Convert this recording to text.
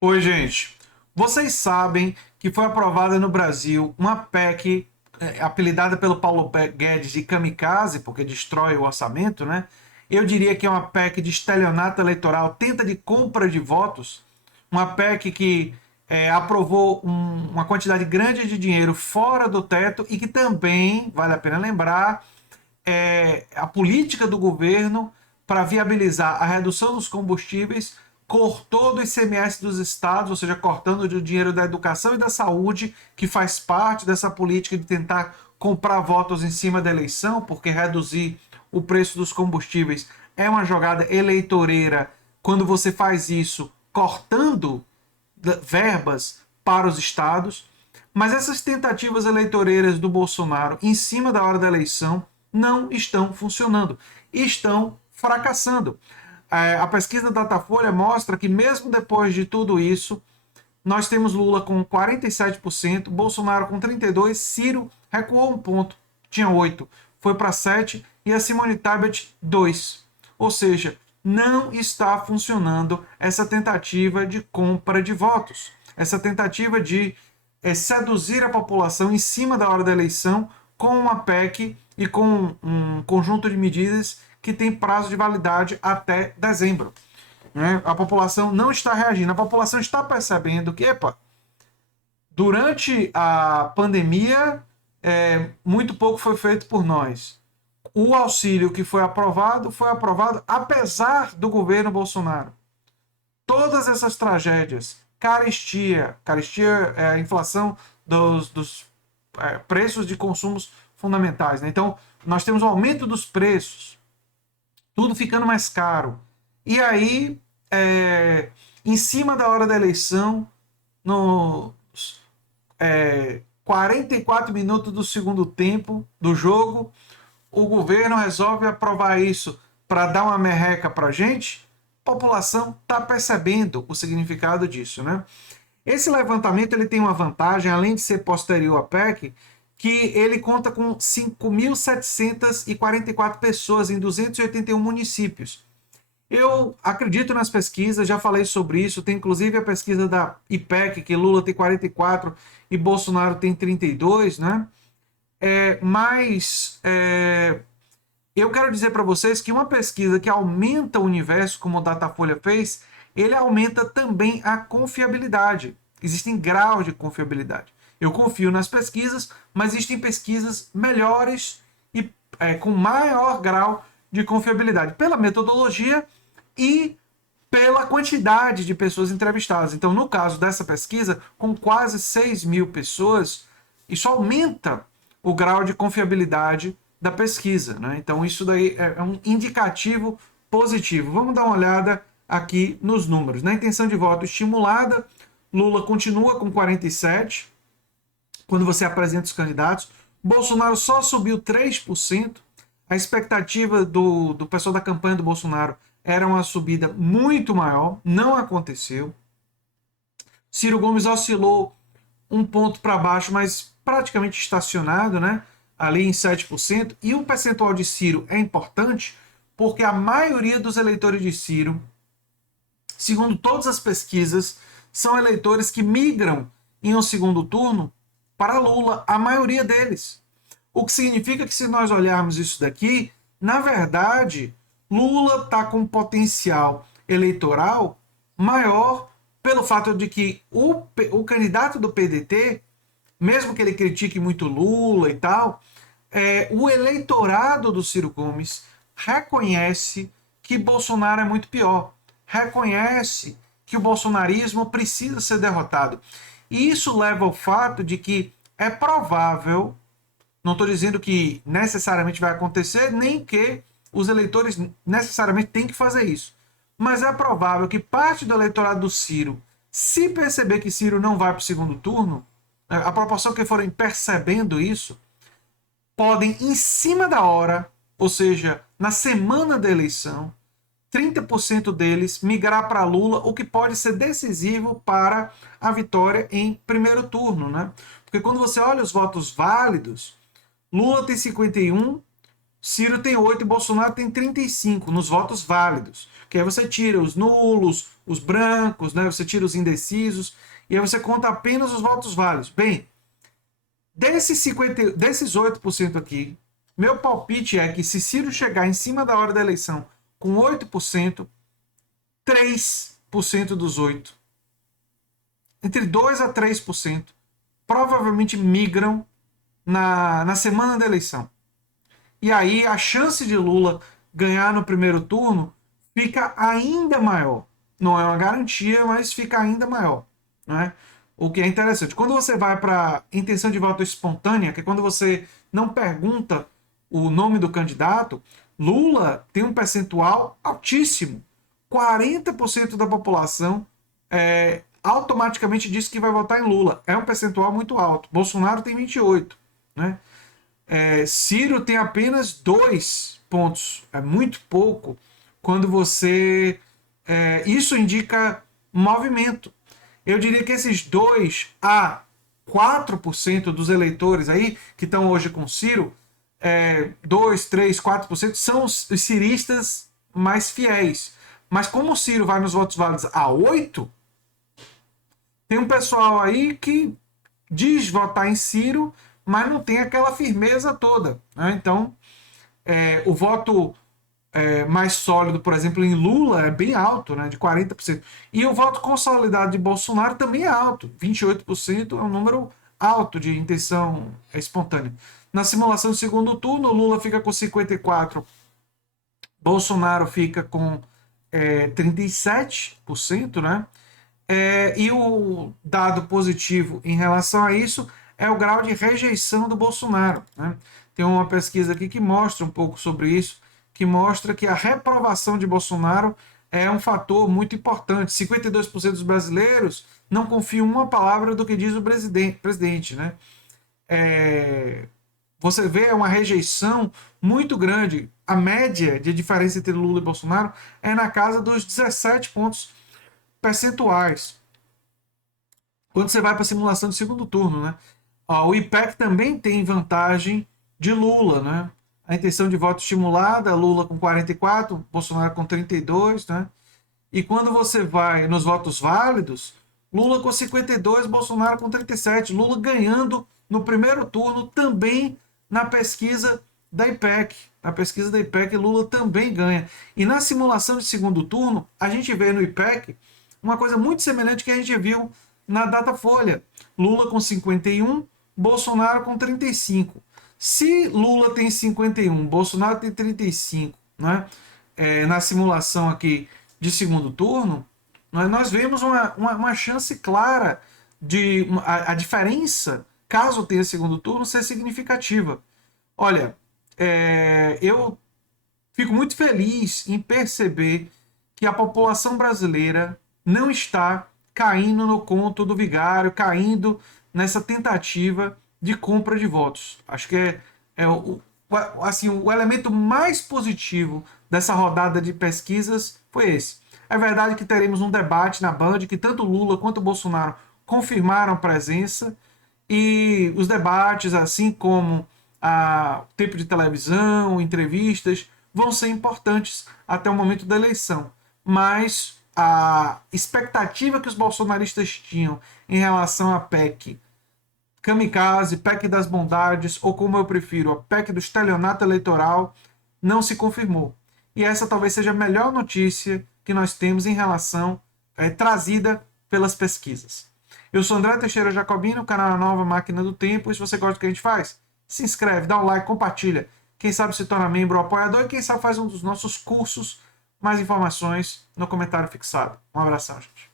Oi, gente. Vocês sabem que foi aprovada no Brasil uma PEC apelidada pelo Paulo Guedes de kamikaze, porque destrói o orçamento, né? Eu diria que é uma PEC de estelionato eleitoral, tenta de compra de votos, uma PEC que aprovou uma quantidade grande de dinheiro fora do teto e que também, vale a pena lembrar, a política do governo para viabilizar a redução dos combustíveis, cortou do ICMS dos estados, ou seja, cortando o dinheiro da educação e da saúde, que faz parte dessa política de tentar comprar votos em cima da eleição, porque reduzir o preço dos combustíveis é uma jogada eleitoreira quando você faz isso cortando verbas para os estados. Mas essas tentativas eleitoreiras do Bolsonaro em cima da hora da eleição não estão funcionando, estão fracassando. A pesquisa da Datafolha mostra que, mesmo depois de tudo isso, nós temos Lula com 47%, Bolsonaro com 32%, Ciro recuou um ponto, tinha 8%, foi para 7%, e a Simone Tebet 2%. Ou seja, não está funcionando essa tentativa de compra de votos, essa tentativa de seduzir a população em cima da hora da eleição com uma PEC e com um conjunto de medidas que tem prazo de validade até dezembro. Né? A população não está reagindo, a população está percebendo que, epa, durante a pandemia, muito pouco foi feito por nós. O auxílio que foi aprovado apesar do governo Bolsonaro. Todas essas tragédias, carestia é a inflação dos preços de consumos fundamentais. Né? Então, nós temos um aumento dos preços, tudo ficando mais caro. E aí, em cima da hora da eleição, nos 44 minutos do segundo tempo do jogo, o governo resolve aprovar isso para dar uma merreca para a gente. A população está percebendo o significado disso, né? Esse levantamento ele tem uma vantagem, além de ser posterior à PEC, que ele conta com 5.744 pessoas em 281 municípios. Eu acredito nas pesquisas, já falei sobre isso, tem inclusive a pesquisa da IPEC, que Lula tem 44 e Bolsonaro tem 32, né? Mas eu quero dizer para vocês que uma pesquisa que aumenta o universo, como o Datafolha fez, ele aumenta também a confiabilidade. Existem graus de confiabilidade. Eu confio nas pesquisas, mas existem pesquisas melhores e com maior grau de confiabilidade pela metodologia e pela quantidade de pessoas entrevistadas. Então, no caso dessa pesquisa, com quase 6.000 pessoas, isso aumenta o grau de confiabilidade da pesquisa. Né? Então, isso daí é um indicativo positivo. Vamos dar uma olhada aqui nos números. Na intenção de voto estimulada, Lula continua com 47, quando você apresenta os candidatos. Bolsonaro só subiu 3%. A expectativa do pessoal da campanha do Bolsonaro era uma subida muito maior, não aconteceu. Ciro Gomes oscilou um ponto para baixo, mas praticamente estacionado, né? Ali em 7%. E o percentual de Ciro é importante porque a maioria dos eleitores de Ciro, segundo todas as pesquisas, são eleitores que migram em um segundo turno para Lula, a maioria deles. O que significa que, se nós olharmos isso daqui, na verdade, Lula está com um potencial eleitoral maior pelo fato de que o candidato do PDT, mesmo que ele critique muito Lula e tal, o eleitorado do Ciro Gomes reconhece que Bolsonaro é muito pior, reconhece que o bolsonarismo precisa ser derrotado. E isso leva ao fato de que é provável, não estou dizendo que necessariamente vai acontecer, nem que os eleitores necessariamente têm que fazer isso, mas é provável que parte do eleitorado do Ciro, se perceber que Ciro não vai para o segundo turno, a proporção que forem percebendo isso, podem, em cima da hora, ou seja, na semana da eleição, 30% deles migrar para Lula, o que pode ser decisivo para a vitória em primeiro turno. Né? Porque quando você olha os votos válidos, Lula tem 51, Ciro tem 8 e Bolsonaro tem 35 nos votos válidos. Que aí você tira os nulos, os brancos, né? Você tira os indecisos e aí você conta apenas os votos válidos. Bem, desses 8% aqui, meu palpite é que se Ciro chegar em cima da hora da eleição com 8%, 3% dos 8, entre 2 a 3%, provavelmente migram na semana da eleição. E aí a chance de Lula ganhar no primeiro turno fica ainda maior. Não é uma garantia, mas fica ainda maior. Né? O que é interessante. Quando você vai para intenção de voto espontânea, que é quando você não pergunta o nome do candidato, Lula tem um percentual altíssimo. 40% da população automaticamente diz que vai votar em Lula. É um percentual muito alto. Bolsonaro tem 28%. Né? Ciro tem apenas 2 pontos. É muito pouco quando você... isso indica movimento. Eu diria que esses 2 a 4% dos eleitores aí, que estão hoje com Ciro, 2, 3, 4%, são os ciristas mais fiéis. Mas como o Ciro vai nos votos válidos a 8%, tem um pessoal aí que diz votar em Ciro, mas não tem aquela firmeza toda. Né? Então, o voto mais sólido, por exemplo, em Lula é bem alto, né, de 40%. E o voto consolidado de Bolsonaro também é alto, 28% é um número alto de intenção espontânea. Na simulação do segundo turno, Lula fica com 54%, Bolsonaro fica com 37%, né? E o dado positivo em relação a isso é o grau de rejeição do Bolsonaro. Né? Tem uma pesquisa aqui que mostra um pouco sobre isso, que mostra que a reprovação de Bolsonaro é um fator muito importante. 52% dos brasileiros não confiam uma palavra do que diz o presidente. Né? Você vê uma rejeição muito grande. A média de diferença entre Lula e Bolsonaro é na casa dos 17 pontos percentuais. Quando você vai para a simulação de segundo turno, né? O IPEC também tem vantagem de Lula, né? A intenção de voto estimulada, Lula com 44, Bolsonaro com 32, né? E quando você vai nos votos válidos, Lula com 52, Bolsonaro com 37, Lula ganhando no primeiro turno também na pesquisa da IPEC. Na pesquisa da IPEC, Lula também ganha. E na simulação de segundo turno, a gente vê no IPEC uma coisa muito semelhante que a gente viu na Datafolha. Lula com 51, Bolsonaro com 35. Se Lula tem 51, Bolsonaro tem 35, né? Na simulação aqui de segundo turno, nós vemos uma chance clara de a diferença, caso tenha segundo turno, ser significativa. Olha, eu fico muito feliz em perceber que a população brasileira não está caindo no conto do vigário, caindo nessa tentativa de compra de votos. Acho que o elemento mais positivo dessa rodada de pesquisas foi esse. É verdade que teremos um debate na Band, que tanto Lula quanto Bolsonaro confirmaram presença, e os debates, assim como o tempo de televisão, entrevistas, vão ser importantes até o momento da eleição. Mas a expectativa que os bolsonaristas tinham em relação à PEC kamikaze, PEC das bondades, ou como eu prefiro, a PEC do estelionato eleitoral, não se confirmou. E essa talvez seja a melhor notícia que nós temos em relação, trazida pelas pesquisas. Eu sou André Teixeira Jacobino, canal Nova Máquina do Tempo, e se você gosta do que a gente faz, se inscreve, dá um like, compartilha. Quem sabe se torna membro ou apoiador, e quem sabe faz um dos nossos cursos. Mais informações no comentário fixado. Um abração, gente.